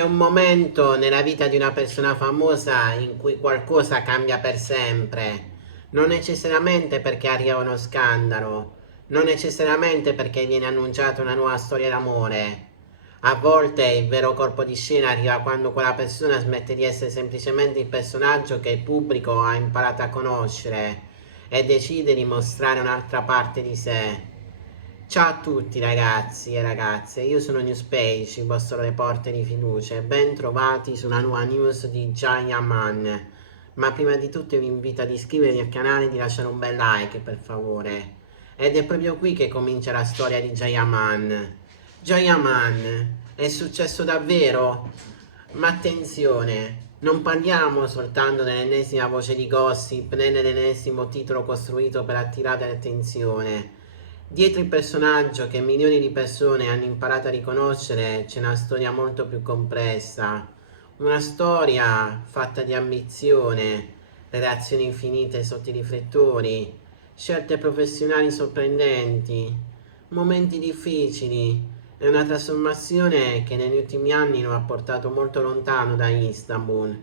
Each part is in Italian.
C'è un momento nella vita di una persona famosa in cui qualcosa cambia per sempre, non necessariamente perché arriva uno scandalo, non necessariamente perché viene annunciata una nuova storia d'amore. A volte il vero colpo di scena arriva quando quella persona smette di essere semplicemente il personaggio che il pubblico ha imparato a conoscere e decide di mostrare un'altra parte di sé. Ciao a tutti ragazzi e ragazze, io sono Newspage, il vostro reporter di fiducia e ben trovati sulla nuova news di Jaya Man. Ma prima di tutto vi invito ad iscrivervi al canale e di lasciare un bel like per favore. Ed è proprio qui che comincia la storia di Jaya Man. Jaya Man è successo davvero? Ma attenzione, non parliamo soltanto dell'ennesima voce di gossip né dell'ennesimo titolo costruito per attirare l'attenzione. Dietro il personaggio che milioni di persone hanno imparato a riconoscere c'è una storia molto più complessa, una storia fatta di ambizione, relazioni infinite sotto i riflettori, scelte professionali sorprendenti, momenti difficili e una trasformazione che negli ultimi anni lo ha portato molto lontano da Istanbul.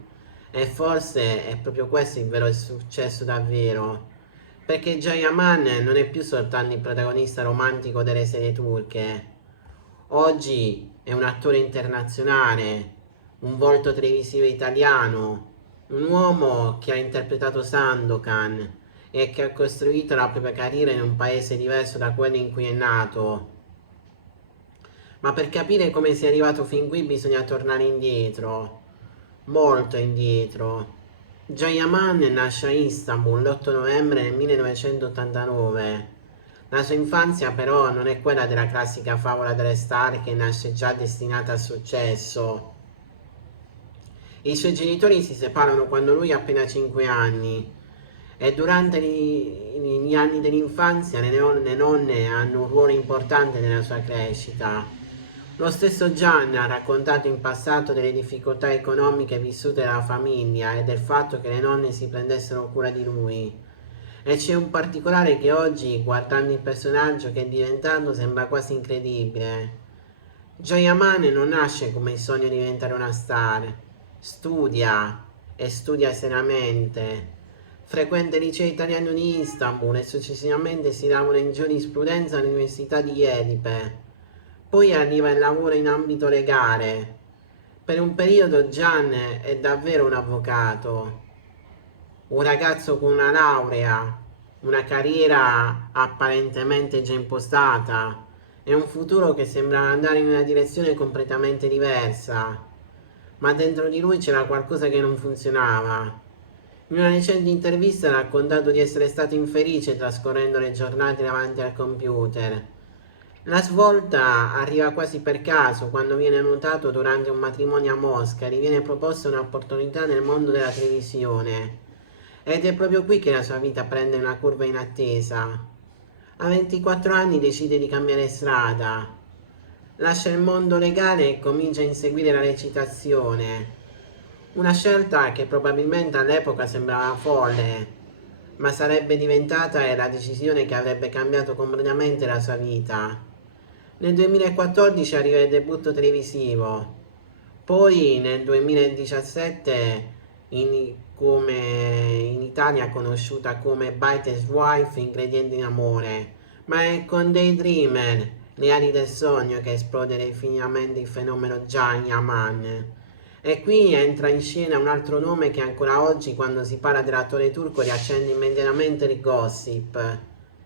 E forse è proprio questo il vero successo davvero. Perché Jayaman non è più soltanto il protagonista romantico delle serie turche. Oggi è un attore internazionale, un volto televisivo italiano, un uomo che ha interpretato Sandokan e che ha costruito la propria carriera in un paese diverso da quello in cui è nato. Ma per capire come sia arrivato fin qui bisogna tornare indietro, molto indietro. Jayaman nasce a Istanbul l'8 novembre del 1989. La sua infanzia però non è quella della classica favola delle star che nasce già destinata al successo. I suoi genitori si separano quando lui ha appena 5 anni e durante gli anni dell'infanzia le nonne hanno un ruolo importante nella sua crescita. Lo stesso Gian ha raccontato in passato delle difficoltà economiche vissute dalla famiglia e del fatto che le nonne si prendessero cura di lui. E c'è un particolare che oggi, guardando il personaggio che è diventato, sembra quasi incredibile. Jayaman non nasce come il sogno di diventare una star, studia e studia seriamente. Frequenta il liceo italiano di Istanbul e successivamente si laurea in giurisprudenza all'Università di Yeditepe. Poi arriva il lavoro in ambito legale. Per un periodo Gian è davvero un avvocato, un ragazzo con una laurea, una carriera apparentemente già impostata e un futuro che sembra andare in una direzione completamente diversa. Ma dentro di lui c'era qualcosa che non funzionava. In una recente intervista ha raccontato di essere stato infelice trascorrendo le giornate davanti al computer. La svolta arriva quasi per caso quando viene notato durante un matrimonio a Mosca e gli viene proposta un'opportunità nel mondo della televisione. Ed è proprio qui che la sua vita prende una curva inattesa. A 24 anni decide di cambiare strada, lascia il mondo legale e comincia a inseguire la recitazione. Una scelta che probabilmente all'epoca sembrava folle, ma sarebbe diventata la decisione che avrebbe cambiato completamente la sua vita. Nel 2014 arriva il debutto televisivo, poi nel 2017 in Italia conosciuta come Bite's Wife, Ingredienti in amore, ma è con Daydreamer, Le ali del sogno, che esplode definitivamente il fenomeno Jaya Man. E qui entra in scena un altro nome che ancora oggi, quando si parla dell'attore turco, riaccende immediatamente il gossip.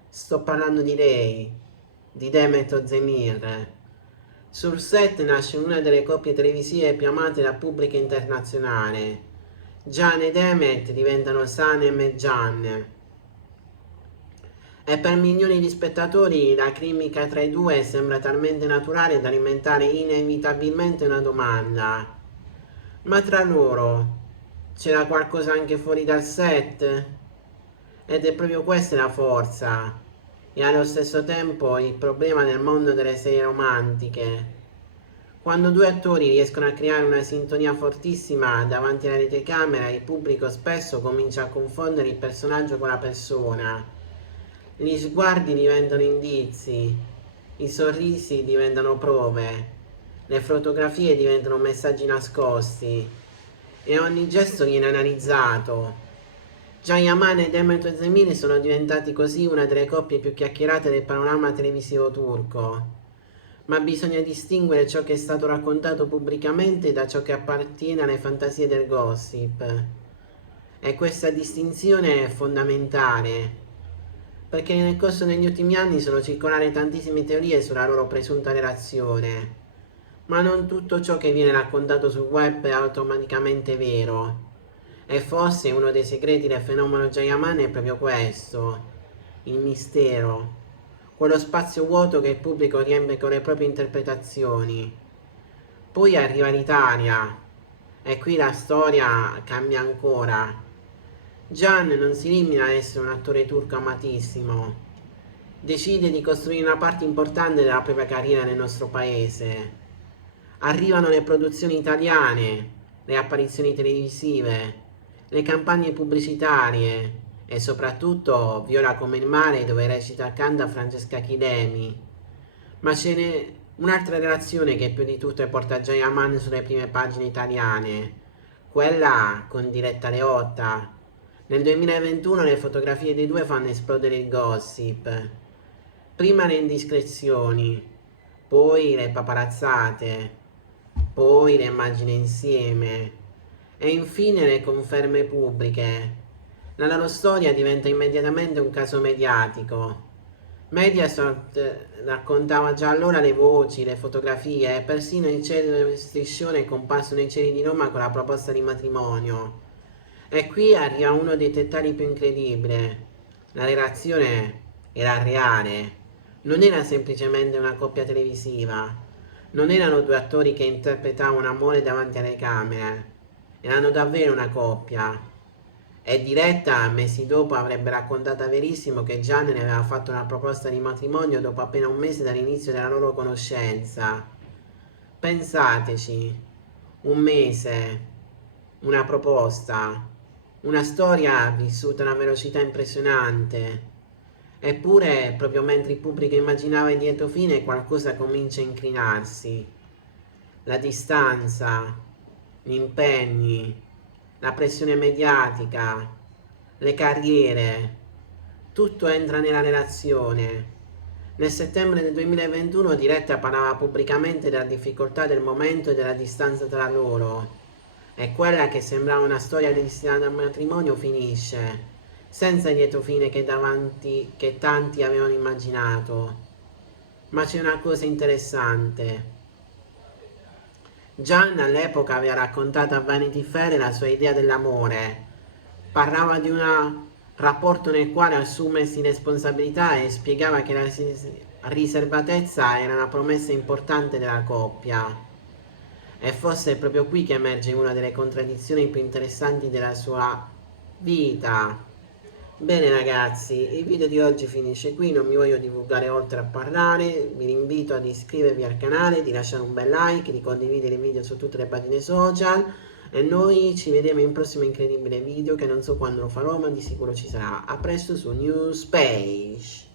Sto parlando di lei, di Demet Özdemir. Sul set nasce una delle coppie televisive più amate dal pubblico internazionale. Gian e Demet diventano Sanem e Gian. E per milioni di spettatori la chimica tra i due sembra talmente naturale da alimentare inevitabilmente una domanda. Ma tra loro c'era qualcosa anche fuori dal set? Ed è proprio questa la forza e allo stesso tempo il problema nel mondo delle serie romantiche. Quando due attori riescono a creare una sintonia fortissima davanti alla telecamera, il pubblico spesso comincia a confondere il personaggio con la persona. Gli sguardi diventano indizi, i sorrisi diventano prove, Le fotografie diventano messaggi nascosti e ogni gesto viene analizzato. Jayaman e Demet Özdemir sono diventati così una delle coppie più chiacchierate del panorama televisivo turco. Ma bisogna distinguere ciò che è stato raccontato pubblicamente da ciò che appartiene alle fantasie del gossip. E questa distinzione è fondamentale, perché nel corso degli ultimi anni sono circolate tantissime teorie sulla loro presunta relazione. Ma non tutto ciò che viene raccontato sul web è automaticamente vero. E forse uno dei segreti del fenomeno Jayaman è proprio questo, il mistero, quello spazio vuoto che il pubblico riempie con le proprie interpretazioni. Poi arriva l'Italia, e qui la storia cambia ancora. Can non si limita ad essere un attore turco amatissimo, decide di costruire una parte importante della propria carriera nel nostro paese. Arrivano le produzioni italiane, le apparizioni televisive, le campagne pubblicitarie e soprattutto Viola come il mare, dove recita accanto a Francesca Chidemi. Ma ce n'è un'altra relazione che più di tutte porta Jayaman sulle prime pagine italiane, quella con Diletta Leotta. Nel 2021 le fotografie dei due fanno esplodere il gossip. Prima le indiscrezioni, poi le paparazzate, poi le immagini insieme e infine le conferme pubbliche. La loro storia diventa immediatamente un caso mediatico. Mediaset raccontava già allora le voci, le fotografie e persino il cielo striscione è comparso nei cieli di Roma con la proposta di matrimonio. E qui arriva uno dei dettagli più incredibili. La relazione era reale, non era semplicemente una coppia televisiva, non erano due attori che interpretavano amore davanti alle camere, erano davvero una coppia. E Diletta, mesi dopo, avrebbe raccontato a Verissimo che Gianni ne aveva fatto una proposta di matrimonio dopo appena un mese dall'inizio della loro conoscenza. Pensateci, un mese, una proposta, una storia vissuta a una velocità impressionante. Eppure, proprio mentre il pubblico immaginava il lieto fine, qualcosa comincia a inclinarsi. La distanza, gli impegni, la pressione mediatica, le carriere, tutto entra nella relazione. Nel settembre del 2021 Diletta parlava pubblicamente della difficoltà del momento e della distanza tra loro. E quella che sembrava una storia destinata al matrimonio finisce, senza il lieto fine che tanti avevano immaginato. Ma c'è una cosa interessante. Gian all'epoca aveva raccontato a Vanity Fair la sua idea dell'amore. Parlava di un rapporto nel quale assumersi responsabilità e spiegava che la riservatezza era una promessa importante della coppia. E forse è proprio qui che emerge una delle contraddizioni più interessanti della sua vita. Bene ragazzi, il video di oggi finisce qui, non mi voglio divulgare oltre a parlare, vi invito ad iscrivervi al canale, di lasciare un bel like, di condividere il video su tutte le pagine social e noi ci vediamo in un prossimo incredibile video che non so quando lo farò ma di sicuro ci sarà. A presto su New Space!